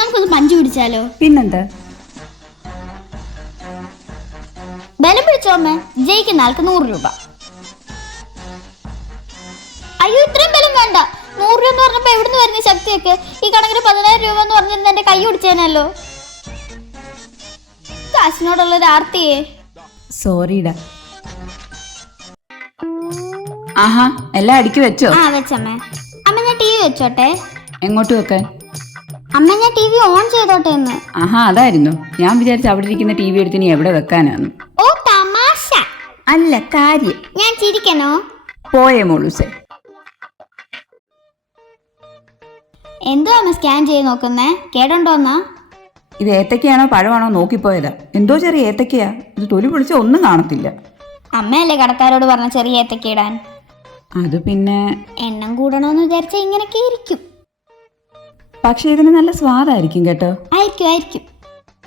നമുക്കൊന്ന് പഞ്ചു പിടിച്ചാലോ? പിന്നെന്താ? ബലം പിടിച്ചോ അമ്മ. ജയിക്കുന്ന ആൾക്ക് 100 രൂപ. അയ്യോ, ഇത്രയും ബലം വേണ്ട. 100 രൂപ എന്ന് പറഞ്ഞപ്പോ എവിടുന്ന് വരുന്ന ശക്തിയൊക്കെ? ഈ കണക്കിന് 10,000 രൂപ എന്ന് പറഞ്ഞിരുന്ന എന്റെ കൈ ഒടിച്ചേനല്ലോ. കാശിനോടുള്ളൊരു ആർത്തിയേ. സോറിടാ. ആഹാ, എല്ലാം അടുക്കി വെച്ചോ? ആ, വെച്ചമ്മേ. അമ്മ ഞാൻ ടി വി വെച്ചോട്ടെ? എങ്ങോട്ട് വെക്കാൻ? അമ്മ ഞാൻ ടി വി ഓൺ ചെയ്തോട്ടെ എന്ന്. ആഹാ, അതായിരുന്നു. ഞാൻ വിചാരിച്ചു അവിടെ ഇരിക്കുന്ന ടി വി എടുത്ത് നീ എവിടെ വെക്കാനാന്ന്. ഓ, തമാശ അല്ല, കാര്യം. ഞാൻ ചിരിക്കണോ? പോയേ മോളൂസേ. എന്തോ അമ്മ സ്കാൻ ചെയ്ത് നോക്കുന്നേ? കേടുണ്ടോന്നാ? ഇത് ഏത്തക്കയാണോ പഴമാണോ നോക്കിപ്പോയതാ. എന്തോ ചെറിയ ഏത്തക്കയാ. ഇത് തൊലി പൊളിച്ച ഒന്നും കാണത്തില്ല. അമ്മയല്ലേ കടക്കാരോട് പറഞ്ഞ ചെറിയ ഏത്തക്ക ഇടാൻ? അത് പിന്നെ എണ്ണം കൂടണോന്ന് വിചാരിച്ചാ ഇങ്ങനൊക്കെ ഇരിക്കും. പക്ഷെ ഇതിന് നല്ല സ്വാദായിരിക്കും കേട്ടോ. ആയിരിക്കും.